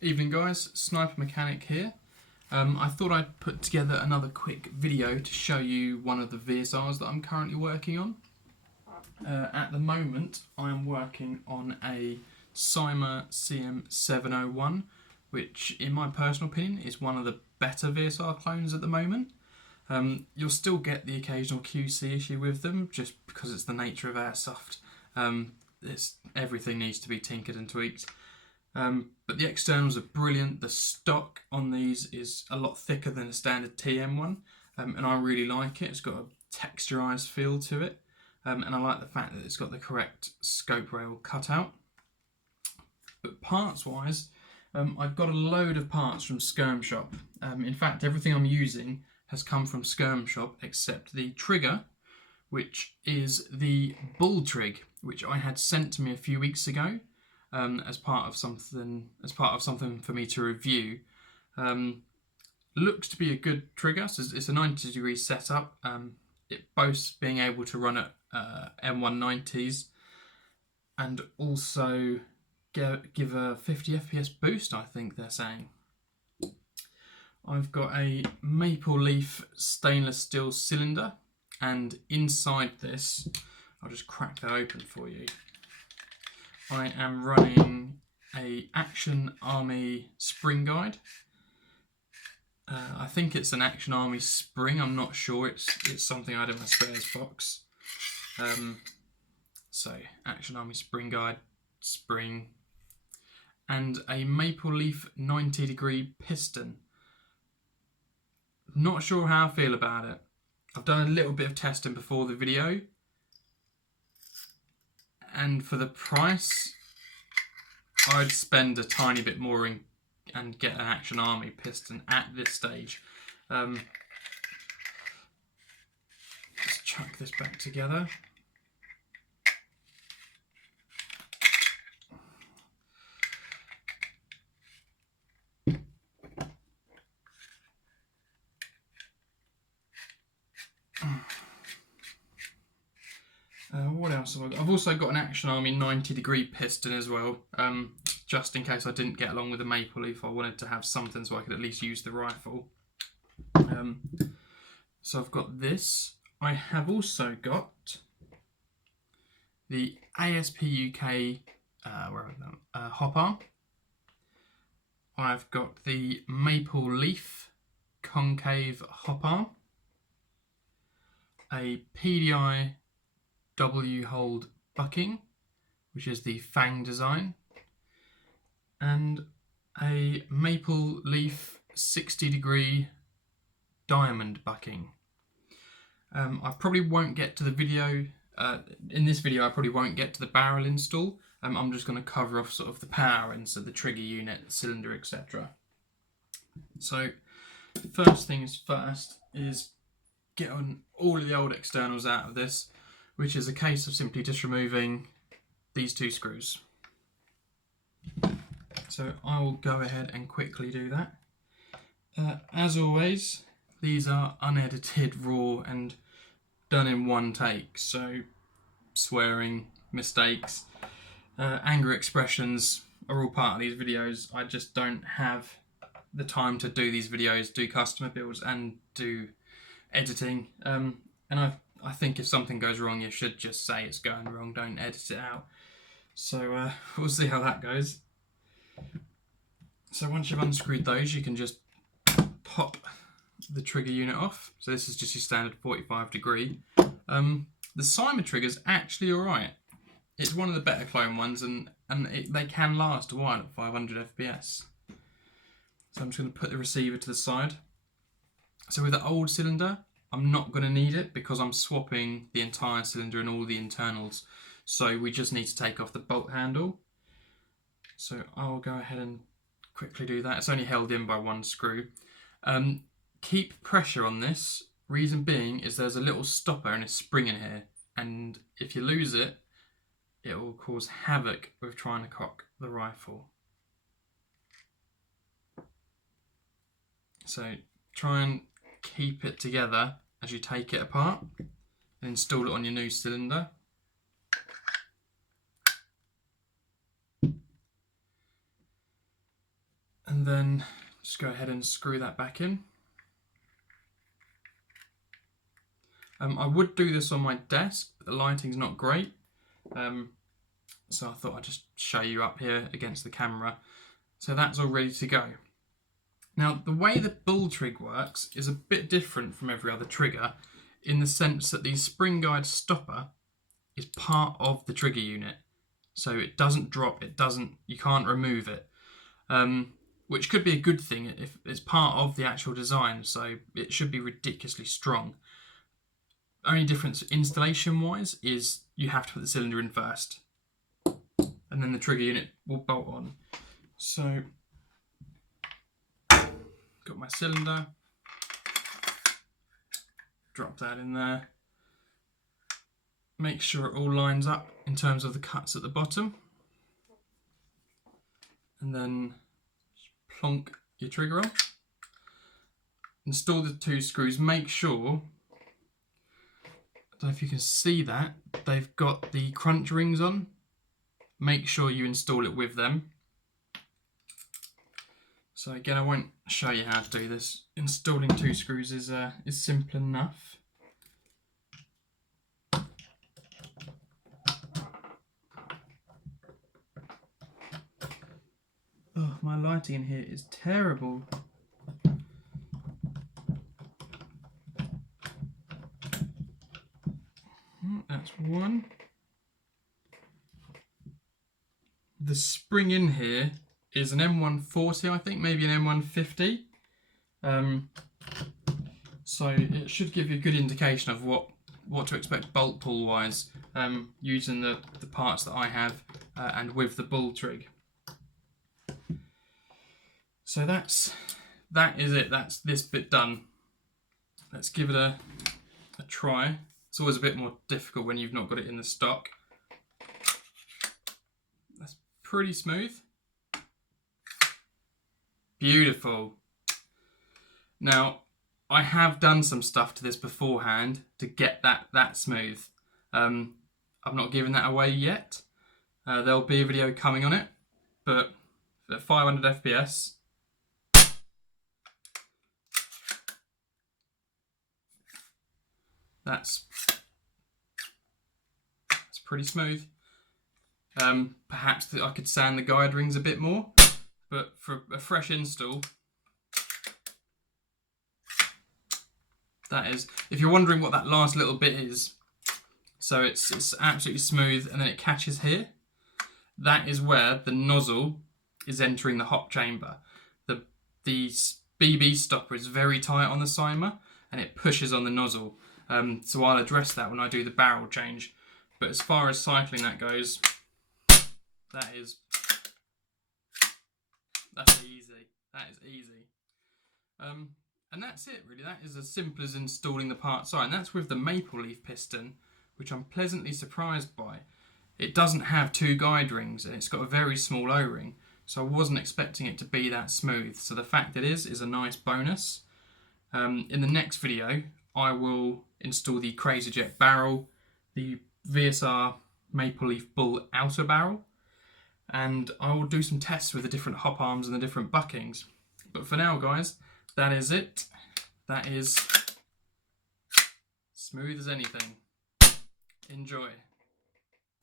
Evening guys, Sniper Mechanic here. I thought I'd put together another quick video to show you one of the VSRs that I'm currently working on. At the moment I am working on a Cyma CM701, which in my personal opinion is one of the better VSR clones at the moment. You'll still get the occasional QC issue with them just because it's the nature of airsoft. Everything needs to be tinkered and tweaked. But the externals are brilliant. The stock on these is a lot thicker than a standard TM one, and I really like it. It's got a texturized feel to it, and I like the fact that it's got the correct scope rail cutout. But parts wise, I've got a load of parts from Skirm Shop. In fact, everything I'm using has come from Skirm Shop except the trigger, which is the bull trig, which I had sent to me a few weeks ago. As part of something for me to review. Looks to be a good trigger. So it's a 90-degree setup. It boasts being able to run at M190s and also give a 50 FPS boost, I think they're saying. I've got a maple leaf stainless steel cylinder, and inside this, I'll just crack that open for you. I am running a Action Army spring guide. I think it's an Action Army spring. I'm not sure. It's something I had in my spares box. So Action Army spring guide, spring, and a maple leaf 90-degree piston. Not sure how I feel about it. I've done a little bit of testing before the video. And for the price, I'd spend a tiny bit more and get an Action Army piston at this stage. Let's chuck this back together. What else have I got? I've also got an Action Army 90-degree piston as well, just in case I didn't get along with the maple leaf. I wanted to have something so I could at least use the rifle. So I've got this. I have also got the ASP UK hopper. I've got the maple leaf concave hopper, a PDI W-hold bucking, which is the Fang design, and a maple leaf 60-degree diamond bucking. I probably won't get to the video, in this video I probably won't get to the barrel install. I'm just going to cover off sort of the power and so the trigger unit, the cylinder, etc. So first things first is get on all of the old externals out of this, which is a case of simply just removing these two screws. So I will go ahead and quickly do that. As always, these are unedited, raw, and done in one take. So swearing, mistakes, anger expressions are all part of these videos. I just don't have the time to do these videos, do customer builds, and do editing. And I think if something goes wrong, you should just say it's going wrong, don't edit it out. So we'll see how that goes. So once you've unscrewed those, you can just pop the trigger unit off. So this is just your standard 45-degree. The Cyma trigger's actually alright. It's one of the better clone ones, and they can last a while at 500 FPS. So I'm just going to put the receiver to the side. So with the old cylinder, I'm not going to need it because I'm swapping the entire cylinder and all the internals. So we just need to take off the bolt handle. So I'll go ahead and quickly do that. It's only held in by one screw. Keep pressure on this. Reason being is there's a little stopper and a spring in here. And if you lose it, it will cause havoc with trying to cock the rifle. So try and keep it together as you take it apart and install it on your new cylinder. then just go ahead and screw that back in. I would do this on my desk, but the lighting's not great. So I thought I'd just show you up here against the camera. So that's all ready to go. Now, the way the bull trig works is a bit different from every other trigger in the sense that the spring guide stopper is part of the trigger unit. So it doesn't drop, you can't remove it. Which could be a good thing if it's part of the actual design, so it should be ridiculously strong. Only difference installation-wise is you have to put the cylinder in first, and then the trigger unit will bolt on. So, got my cylinder, drop that in there, make sure it all lines up in terms of the cuts at the bottom, and then plonk your trigger on. Install the 2 screws, make sure, I don't know if you can see that, they've got the crunch rings on. Make sure you install it with them. So again, I won't show you how to do this. Installing 2 screws is simple enough. Oh, my lighting in here is terrible. That's one. The spring in here is an M140, I think, maybe an M150. So it should give you a good indication of what to expect bolt pull wise, using the parts that I have and with the bull trig. So that is it. That's this bit done. Let's give it a try. It's always a bit more difficult when you've not got it in the stock. That's pretty smooth. Beautiful. Now, I have done some stuff to this beforehand to get that smooth. I'm not giving that away yet. There'll be a video coming on it, but at 500 FPS, that's pretty smooth. Perhaps I could sand the guide rings a bit more, but for a fresh install, that is. If you're wondering what that last little bit is, so it's absolutely smooth and then it catches here. That is where the nozzle is entering the hop chamber. The BB stopper is very tight on the Cyma and it pushes on the nozzle. So I'll address that when I do the barrel change. But as far as cycling that goes, that's easy. That is easy. And that's it really. That is as simple as installing the parts are. And that's with the maple leaf piston, which I'm pleasantly surprised by. It doesn't have 2 guide rings and it's got a very small O-ring. So I wasn't expecting it to be that smooth. So the fact it is a nice bonus. In the next video, I will install the Crazy Jet barrel, the VSR Maple Leaf Bull outer barrel, and I will do some tests with the different hop arms and the different buckings. But for now, guys, that is it. That is smooth as anything. Enjoy.